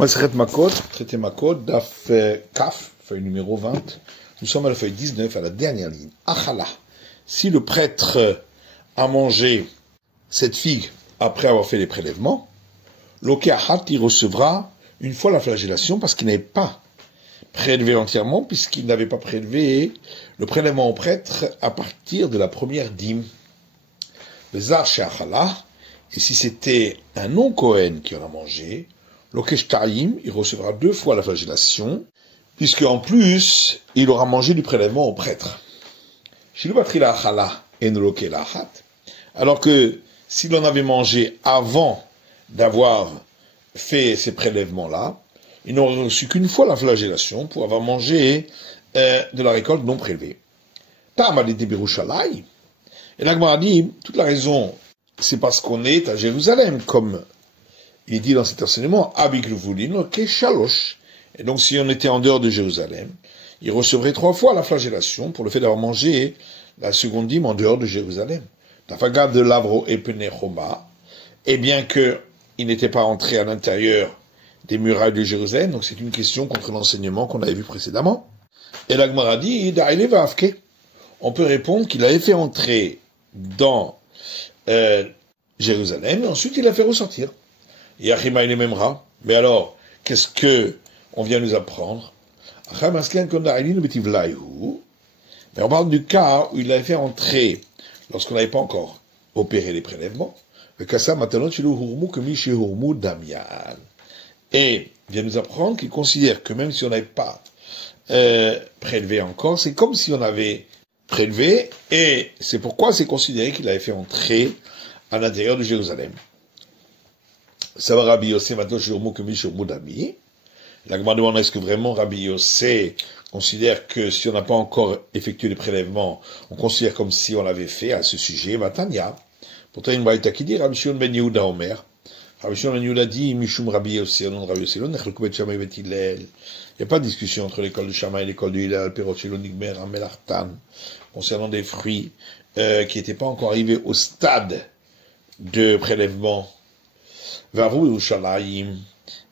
Maseret Makot, traité Makot, Daf Kaf, feuille numéro 20. Nous sommes à la feuille 19, à la dernière ligne. Achala. Si le prêtre a mangé cette figue après avoir fait les prélèvements, l'Okeahat, il recevra une fois la flagellation parce qu'il n'avait pas prélevé entièrement, puisqu'il n'avait pas prélevé le prélèvement au prêtre à partir de la première dîme. Le Zar Sheachala, et si c'était un non-Kohen qui en a mangé, l'Okeshtaïm, il recevra 2 fois la flagellation, puisque en plus, il aura mangé du prélèvement au prêtre. Alors que s'il en avait mangé avant d'avoir fait ces prélèvements-là, il n'aurait reçu qu'une fois la flagellation pour avoir mangé de la récolte non prélevée. Et l'Agmara dit, toute la raison, c'est parce qu'on est à Jérusalem, comme il dit dans cet enseignement, et donc si on était en dehors de Jérusalem, il recevrait 3 fois la flagellation pour le fait d'avoir mangé la seconde dîme en dehors de Jérusalem. Tafagad de Lavro et Penechoma, et bien qu'il n'était pas entré à l'intérieur des murailles de Jérusalem, donc c'est une question contre l'enseignement qu'on avait vu précédemment. Et l'Agmara dit, on peut répondre qu'il avait fait entrer dans Jérusalem, et ensuite il l'a fait ressortir. Yachima il est même rat. Mais alors, qu'est-ce que on vient nous apprendre? Mais on parle du cas où il l'avait fait entrer lorsqu'on n'avait pas encore opéré les prélèvements. Et il vient nous apprendre qu'il considère que même si on n'avait pas prélevé encore, c'est comme si on avait prélevé, et c'est pourquoi c'est considéré qu'il avait fait entrer à l'intérieur de Jérusalem. Ça va Rabbi Yossé maintenant chez Homo que chez Homo d'Ami. La Gemara demande est-ce que vraiment Rabbi Yossé considère que si on n'a pas encore effectué les prélèvements, on considère comme si on l'avait fait à ce sujet, Matania. Pourtant, une braïta qui dit Rabbi Shimon ben Yehuda Omer. Rabbi Shimon ben Yehuda dit Mishum Rabbi Yossé, au nom de Rabbi Yossé, il n'y a pas de discussion entre l'école de Shammai et l'école de Hillel, Perot Shelo Nigmer, Amelartan, concernant des fruits qui n'étaient pas encore arrivés au stade de prélèvement. Varou Yerushalayim,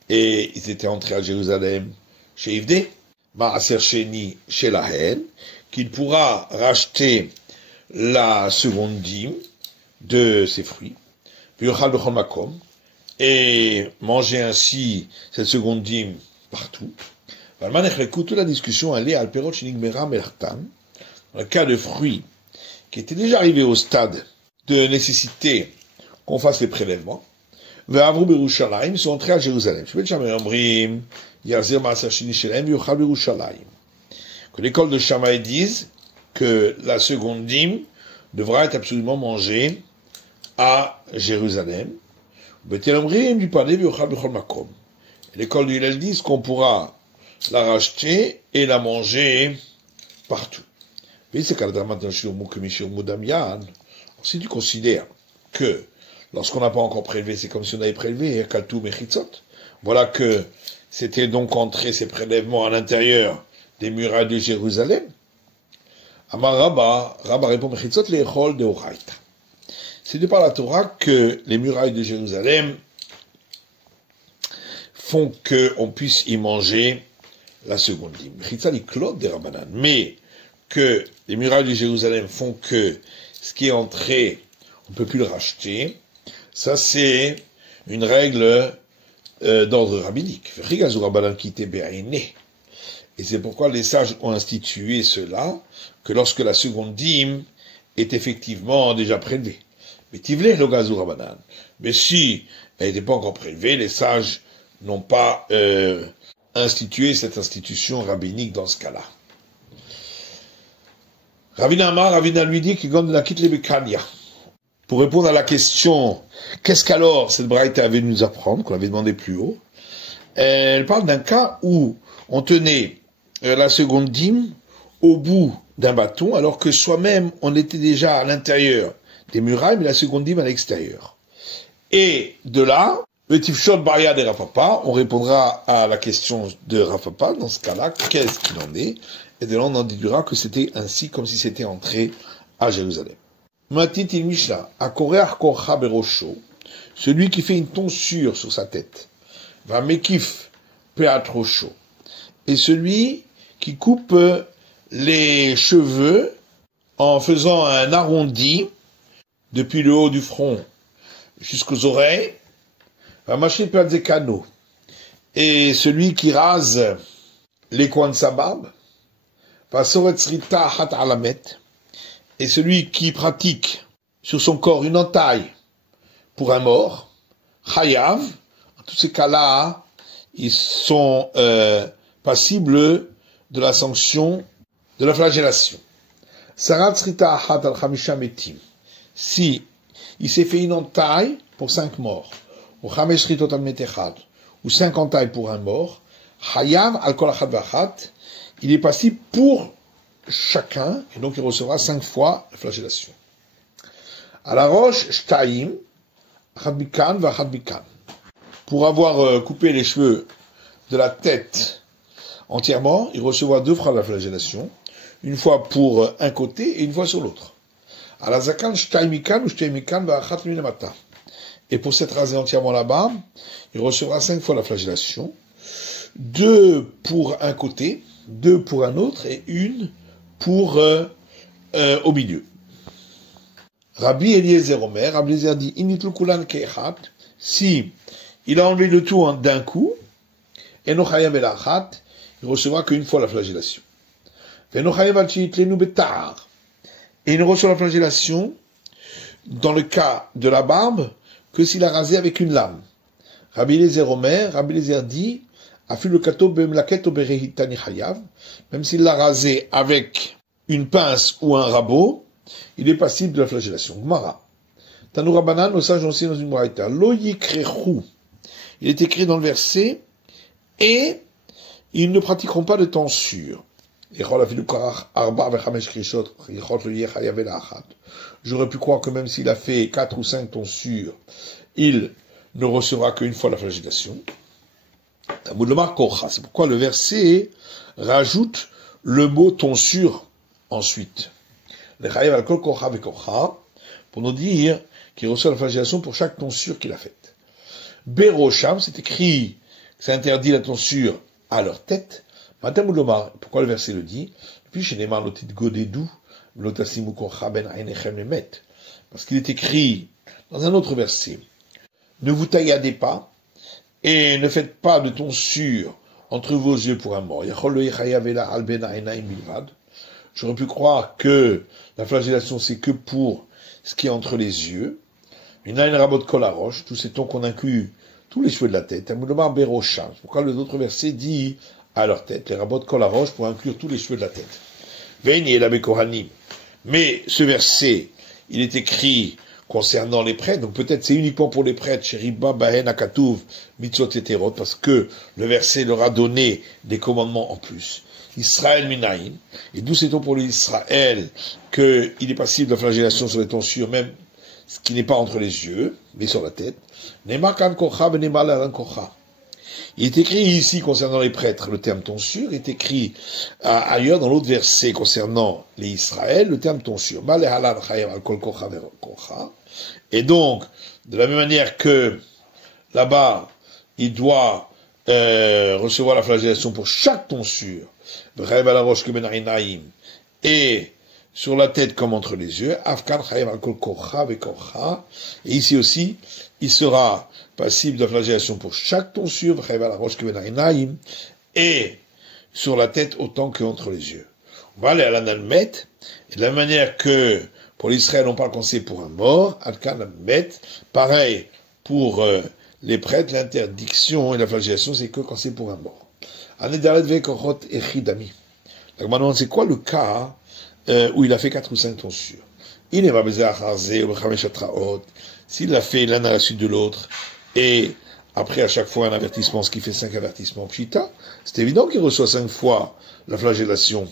et ils étaient entrés à Jérusalem, chez Yvdé, Maaser Sheni chez Lahel, qu'il pourra racheter la seconde dîme de ses fruits, Yochal Bechol Makom, et manger ainsi cette seconde dîme partout. Toute la discussion allait à Alperot Shenigmera Melartan, dans le cas de fruits qui étaient déjà arrivés au stade de nécessité qu'on fasse les prélèvements. Ils sont entrés à Jérusalem. Que l'école de Shammai dise que la seconde dîme devra être absolument mangée à Jérusalem. L'école de Hillel dit qu'on pourra la racheter et la manger partout. Si tu considères que lorsqu'on n'a pas encore prélevé, c'est comme si on avait prélevé, voilà que c'était donc entré ces prélèvements à l'intérieur des murailles de Jérusalem. Amar Rabba répond, c'est de par la Torah que les murailles de Jérusalem font qu'on puisse y manger la seconde dîme. Mais que les murailles de Jérusalem font que ce qui est entré, on ne peut plus le racheter. Ça, c'est une règle d'ordre rabbinique. Et c'est pourquoi les sages ont institué cela, que lorsque la seconde dîme est effectivement déjà prélevée. Mais si elle n'était pas encore prélevée, les sages n'ont pas institué cette institution rabbinique dans ce cas-là. Ravina lui dit qu'il gagne la quitte les Bekania. Pour répondre à la question, qu'est-ce qu'alors cette braïta avait nous apprendre, qu'on avait demandé plus haut, elle parle d'un cas où on tenait la seconde dîme au bout d'un bâton, alors que soi-même on était déjà à l'intérieur des murailles, mais la seconde dîme à l'extérieur. Et de là, le Tifshot Baria de Rafapa, on répondra à la question de Rafapa, dans ce cas-là, qu'est-ce qu'il en est, et de là on en déduira que c'était ainsi comme si c'était entré à Jérusalem. Matit il Mishnah, Akoreach Korcha Berosho, celui qui fait une tonsure sur sa tête, va Mekif PA trop chaud. Et celui qui coupe les cheveux en faisant un arrondi depuis le haut du front jusqu'aux oreilles, va mâcher Pazekano. Et celui qui rase les coins de sa barbe, va Soretzrita Hat Alamet. Et celui qui pratique sur son corps une entaille pour un mort, Chayav, en tous ces cas-là, ils sont passibles de la sanction de la flagellation. Saratzrita Hat al Chamisha Metim. Si il s'est fait une entaille pour 5 morts, ou Chamesh Ritot al Metechad, ou 5 entailles pour un mort, Chayav al Kol Achad Vachat, il est passible pour chacun, et donc il recevra 5 fois la flagellation. À la roche, Shtaim, Chadbikan, Vachadbikan. Pour avoir coupé les cheveux de la tête entièrement, il recevra 2 fois la flagellation, une fois pour un côté et une fois sur l'autre. À la Zakan, Shtaimikan ou Shtaimikan, Vachat Minamata. Et pour s'être rasé entièrement la barbe, il recevra 5 fois la flagellation, 2 pour un côté, 2 pour un autre et 1 pour au milieu. Rabbi Eliezer Omer, Rabbi Eliezer dit, Initlu kulan ke'echat, si il a enlevé le tout d'un coup, eno chayav el achat, il recevra qu'une fois la flagellation. Veno chayav al shi'itlenu betar, et il ne reçoit la flagellation dans le cas de la barbe que s'il a rasé avec une lame. Rabbi Eliezer Omer, Rabbi Eliezer dit, afilu le kato bemlaket o berehitani chayav, même s'il l'a rasé avec une pince ou un rabot, il est passible de la flagellation. Gemara. Tanoura Banan, nos sages enseignent dans une braïta. Lo yikrechu. Il est écrit dans le verset, et ils ne pratiqueront pas de tonsure. J'aurais pu croire que même s'il a fait 4 ou 5 tonsures, il ne recevra qu'une fois la flagellation. C'est pourquoi le verset rajoute le mot tonsure ensuite. Pour nous dire qu'il reçoit la flagellation pour chaque tonsure qu'il a faite. Berosham, c'est écrit que ça interdit la tonsure à leur tête. Pourquoi le verset le dit? Parce qu'il est écrit dans un autre verset, ne vous tailladez pas et ne faites pas de tonsure entre vos yeux pour un mort. J'aurais pu croire que la flagellation c'est que pour ce qui est entre les yeux. Tous ces temps qu'on inclut tous les cheveux de la tête. Pourquoi le autre verset dit à leur tête, les rabots kol harosh pour inclure tous les cheveux de la tête. Mais ce verset, il est écrit concernant les prêtres, donc peut-être c'est uniquement pour les prêtres, Sheriba Bahen Akatuv Mitzot Eterot, parce que le verset leur a donné des commandements en plus. Israël Minaïn, et d'où c'est-on pour l'Israël qu'il est passible de la flagellation sur les tonsures, même ce qui n'est pas entre les yeux, mais sur la tête. Il est écrit ici concernant les prêtres, le terme tonsure, il est écrit ailleurs dans l'autre verset concernant les Israël, le terme tonsure. Et donc, de la même manière que là-bas, il doit recevoir la flagellation pour chaque tonsure, et sur la tête comme entre les yeux, et ici aussi, il sera passible de la flagellation pour chaque tonsure, et sur la tête autant qu'entre les yeux. On va aller à l'analmet, et de la manière que pour l'Israël on parle quand c'est pour un mort, pareil pour les prêtres, l'interdiction et la flagellation c'est que quand c'est pour un mort. Maintenant, c'est quoi le cas où il a fait 4 ou 5 tonsures? Il n'est pas s'il a fait l'un à la suite de l'autre, et après à chaque fois un avertissement, ce qui fait 5 avertissements pshita, c'est évident qu'il reçoit 5 fois la flagellation.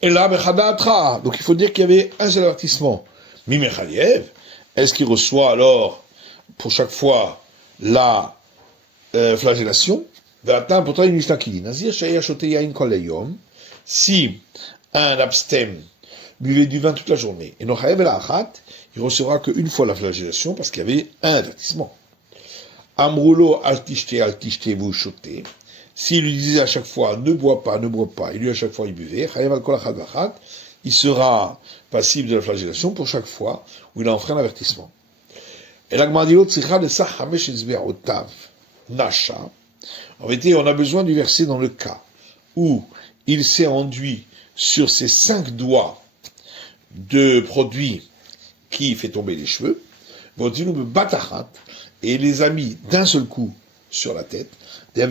Et là, donc il faut dire qu'il y avait un seul avertissement. Mimechaliev, est-ce qu'il reçoit alors pour chaque fois la flagellation? Pourtant, il y a une Mishnah qui dit, si un abstème buvait du vin toute la journée, et il recevra qu'une fois la flagellation parce qu'il y avait un avertissement. Amroulo altishte, vous chotez. S'il lui disait à chaque fois, ne bois pas, et lui à chaque fois il buvait, il sera passible de la flagellation pour chaque fois où il a enfreint l'avertissement. Et la Gemara dit l'autre, Nasha. En vérité, on a besoin du verset dans le cas où il s'est enduit sur ses 5 doigts de produit qui fait tomber les cheveux, et il les a mis d'un seul coup sur la tête, et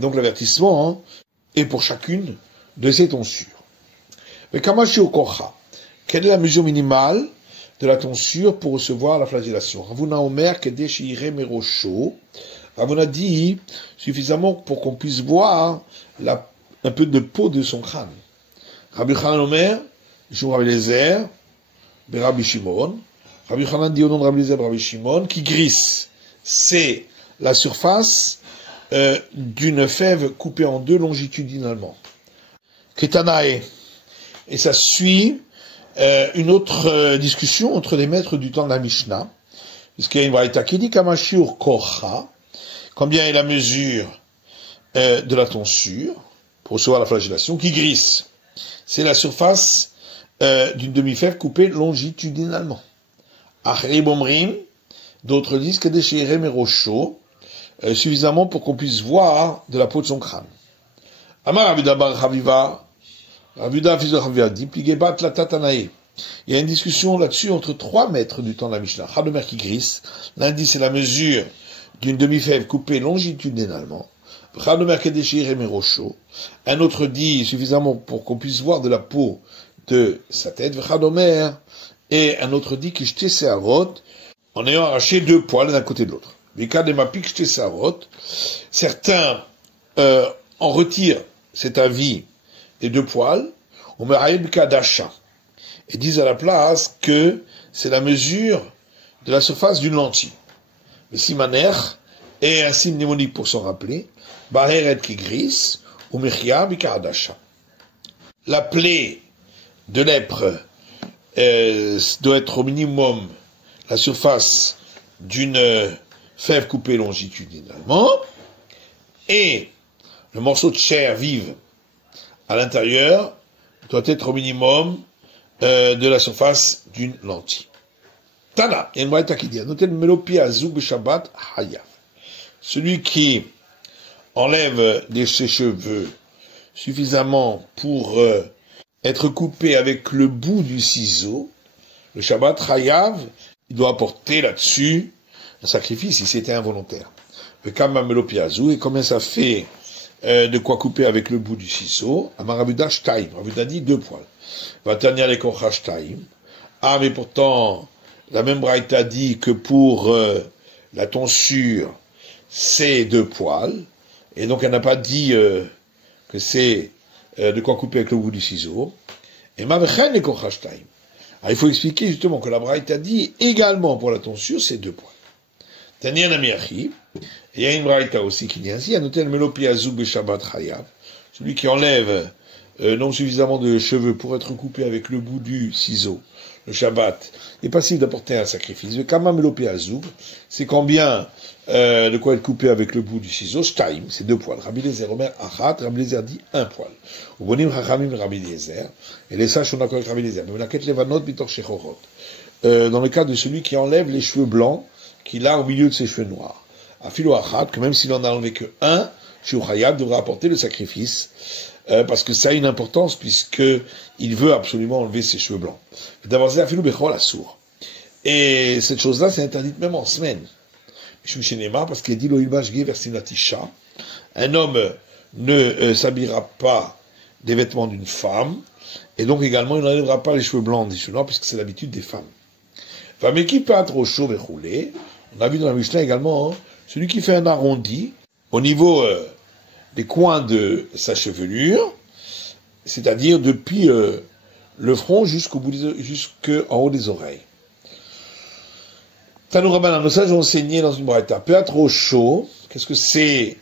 donc l'avertissement est pour chacune de ces tonsures. Mais quelle est la mesure minimale de la tonsure pour recevoir la flagellation? Ravuna Omer Ravuna dit suffisamment pour qu'on puisse voir un peu de peau de son crâne. Rabbi Chanan Omer, Rabbi Eliezer, Rabbi Shimon. Rabbi Chanan dit au nom de Rabbi Eliezer, Rabbi Shimon, qui grisse, c'est la surface d'une fève coupée en deux longitudinalement. Ketanae. Et ça suit une autre discussion entre les maîtres du temps de la Mishnah, puisqu'il y a une braïta qui dit Kamashur Kocha, combien est la mesure de la tonsure pour recevoir la flagellation, qui grisse. C'est la surface d'une demi-fève coupée longitudinalement. Achri d'autres disent que déchirer mes rochaux, suffisamment pour qu'on puisse voir de la peau de son crâne. Amar Abuda Bar Chaviva, Abuda fils de Chaviva dit, Pligebat la Tatanae. Il y a une discussion là-dessus entre 3 maîtres du temps de la Mishnah. Chadomer qui grisse, l'un dit c'est la mesure d'une demi-fève coupée longitudinalement. Chadomer qui déchirer mes rochaux. Un autre dit suffisamment pour qu'on puisse voir de la peau de sa tête. Chadomer. Et un autre dit qu'il jetait ses harotes en ayant arraché 2 poils d'un côté de l'autre. Les cas de Mapik jetait ses harotes. Certains en retirent cet avis des 2 poils. On me raïbka d'achat. Et disent à la place que c'est la mesure de la surface d'une lentille. Le simaner est un signe mnémonique pour s'en rappeler. Baheret qui grisse, ou mechia bikaradasha. La plaie de lèpre doit être au minimum la surface d'une fève coupée longitudinalement, et le morceau de chair vive à l'intérieur doit être au minimum de la surface d'une lentille. Tana, il y a une braïta qui dit, celui qui enlève ses cheveux suffisamment pour être coupé avec le bout du ciseau, le Shabbat Chayav, il doit apporter là-dessus un sacrifice si c'était involontaire. Le Kamamelopiazou, et combien ça fait de quoi couper avec le bout du ciseau? Amarabuda Shtaim, Rabuda dit 2 poils. Vatania les Kocha Shtaim. Ah, mais pourtant, la même braïta dit que pour la tonsure, c'est 2 poils, et donc elle n'a pas dit que c'est de quoi couper avec le bout du ciseau. Et Mavechen les Kocha Shtaim. Ah, il faut expliquer justement que la braïta dit également pour la tonsure, c'est 2 poils. Tania Namiachi, il y a une braïta aussi qui dit ainsi, Anotel Melopiazou Beshabbat Chayav, celui qui enlève non suffisamment de cheveux pour être coupé avec le bout du ciseau, le Shabbat, est passible d'apporter un sacrifice. Le Kama Melopiazou, c'est combien de quoi être coupé avec le bout du ciseau? Shtaim, c'est 2 poils. Rabbi Eliezer Omer Achat, Rabbi Eliezer dit 1 poil. Ubonim Chachamim Rabbi Eliezer, et les sages sont d'accord avec Rabbi Eliezer. Menaket Levanot Bitor Shechorot. Dans le cas de celui qui enlève les cheveux blancs qu'il a au milieu de ses cheveux noirs. Afilo Achat, que même s'il en a enlevé que 1, Shouchayab devra apporter le sacrifice, parce que ça a une importance, puisque il veut absolument enlever ses cheveux blancs. D'abord, c'est Afilo Bechol Assour. Et cette chose-là, c'est interdite même en semaine. Parce qu'il dit l'Oilbashge Versinatisha, un homme ne s'habillera pas des vêtements d'une femme, et donc également il n'enlèvera pas les cheveux blancs des cheveux noirs, puisque c'est l'habitude des femmes. Femme qui peut être au chaud et roulé, on a vu dans la Mishnah également, celui qui fait un arrondi au niveau des coins de sa chevelure, c'est-à-dire depuis le front jusqu'en haut des oreilles. Tanou Rabbanan, nos sages ont enseigné dans une braïta, peut être au chaud, qu'est-ce que c'est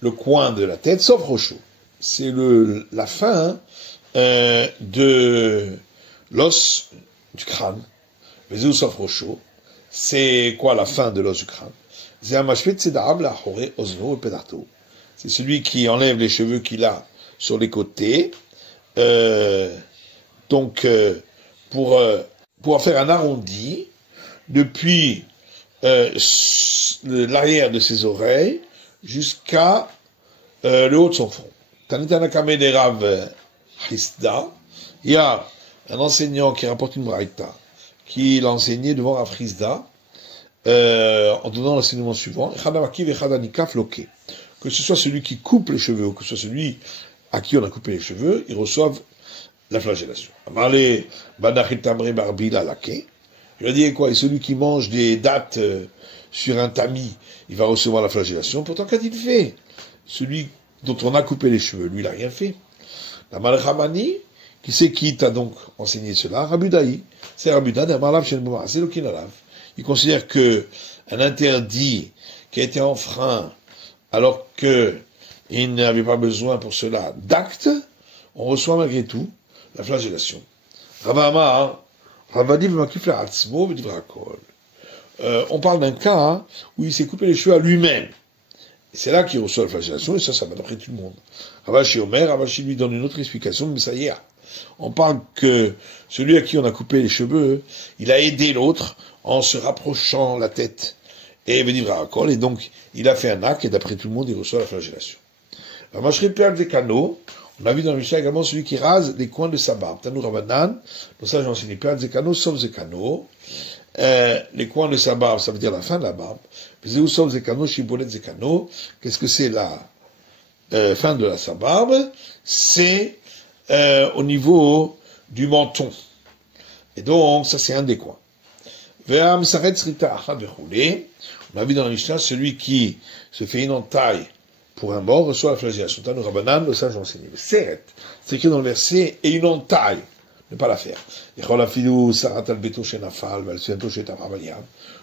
le coin de la tête, sauf au chaud. C'est la fin de l'os du crâne. Mais où sauf au chaud, c'est quoi la fin de l'os du crâne? C'est celui qui enlève les cheveux qu'il a sur les côtés, pour en faire un arrondi depuis l'arrière de ses oreilles jusqu'à le haut de son front. Tanitanakame de Rav Chisda, il y a un enseignant qui rapporte une braïta, qui l'a enseigné devant Rav Chisda, en donnant l'enseignement suivant, que ce soit celui qui coupe les cheveux ou que ce soit celui à qui on a coupé les cheveux, ils reçoivent la flagellation. Je lui ai dit quoi? Et celui qui mange des dattes sur un tamis, il va recevoir la flagellation. Pourtant, qu'a-t-il fait? Celui dont on a coupé les cheveux, lui, il n'a rien fait. La Malchamani, qui c'est qui t'a donc enseigné cela? Rabudaï. C'est Rabuda, c'est le Kinalav. Il considère que un interdit qui a été enfreint alors qu'il n'avait pas besoin pour cela d'acte, on reçoit malgré tout la flagellation. On parle d'un cas où il s'est coupé les cheveux à lui-même. Et c'est là qu'il reçoit la flagellation, et ça va d'après tout le monde. Ravashi Omer, Ravashi lui donne une autre explication, mais ça y est. On parle que celui à qui on a coupé les cheveux, il a aidé l'autre en se rapprochant la tête. Et donc, il a fait un acte, et d'après tout le monde, il reçoit la flagellation. La mâcherie Perle des canaux, on a vu dans le Mishnah également celui qui rase les coins de sa barbe. Tanou Rabanan, pour ça j'ai enseigné Perle des canaux, sauf des canaux. Les coins de sa barbe, ça veut dire la fin de la barbe. Sauf des canaux, chibolet des canaux. Qu'est-ce que c'est la fin de sa barbe? C'est au niveau du menton. Et donc, ça c'est un des coins. On a vu dans la Mishnah, celui qui se fait une entaille pour un mort reçoit la flagellation. Tanou Rabanan, le sage enseigné. C'est écrit dans le verset, et une entaille, ne pas la faire.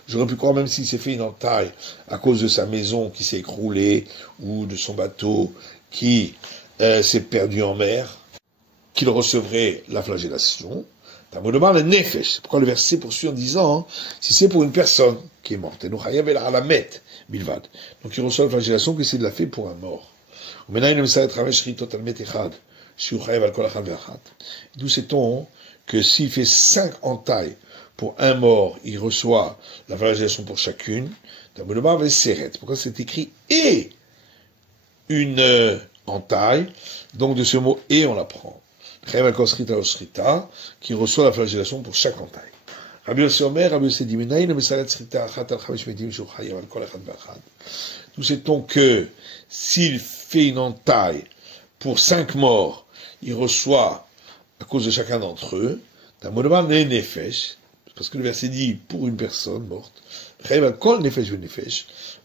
J'aurais pu croire, même s'il s'est fait une entaille à cause de sa maison qui s'est écroulée, ou de son bateau qui s'est perdu en mer, qu'il recevrait la flagellation. C'est pourquoi le verset poursuit en disant, si c'est pour une personne qui est morte, donc il reçoit la flagellation que c'est de la fait pour un mort. D'où sait-on que s'il fait 5 entailles pour un mort, il reçoit la flagellation pour chacune. Pourquoi c'est écrit et une entaille, donc de ce mot et on l'apprend. Qui reçoit la flagellation pour chaque entaille. Rabbi Yossi Omer, Rabbi Yossi dit, nous sait-on que s'il fait une entaille pour 5 morts, il reçoit, à cause de chacun d'entre eux, parce que le verset dit pour une personne morte,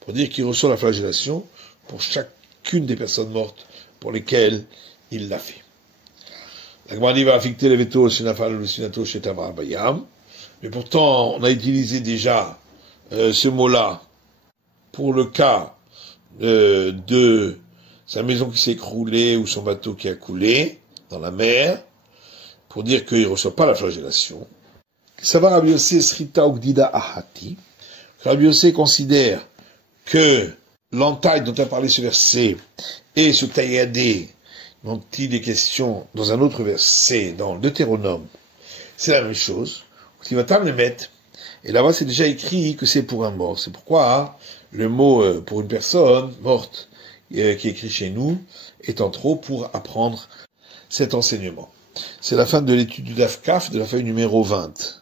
pour dire qu'il reçoit la flagellation pour chacune des personnes mortes pour lesquelles il l'a fait. La Gemara va affecter le veto mais pourtant, on a utilisé déjà ce mot-là pour le cas de sa maison qui s'est écroulée ou son bateau qui a coulé dans la mer, pour dire qu'il ne reçoit pas la flagellation. Ça va Rabbi Yossé Srita Ugdida Ahati. Rabbi Yossé considère que l'entaille dont a parlé ce verset et ce tailladé dont il est question dans un autre verset, dans le Deutéronome, c'est la même chose. Il va le mettre. Et là-bas, c'est déjà écrit que c'est pour un mort. C'est pourquoi le mot pour une personne morte qui est écrit chez nous est en trop pour apprendre cet enseignement. C'est la fin de l'étude du DAF CAF de la feuille numéro 20.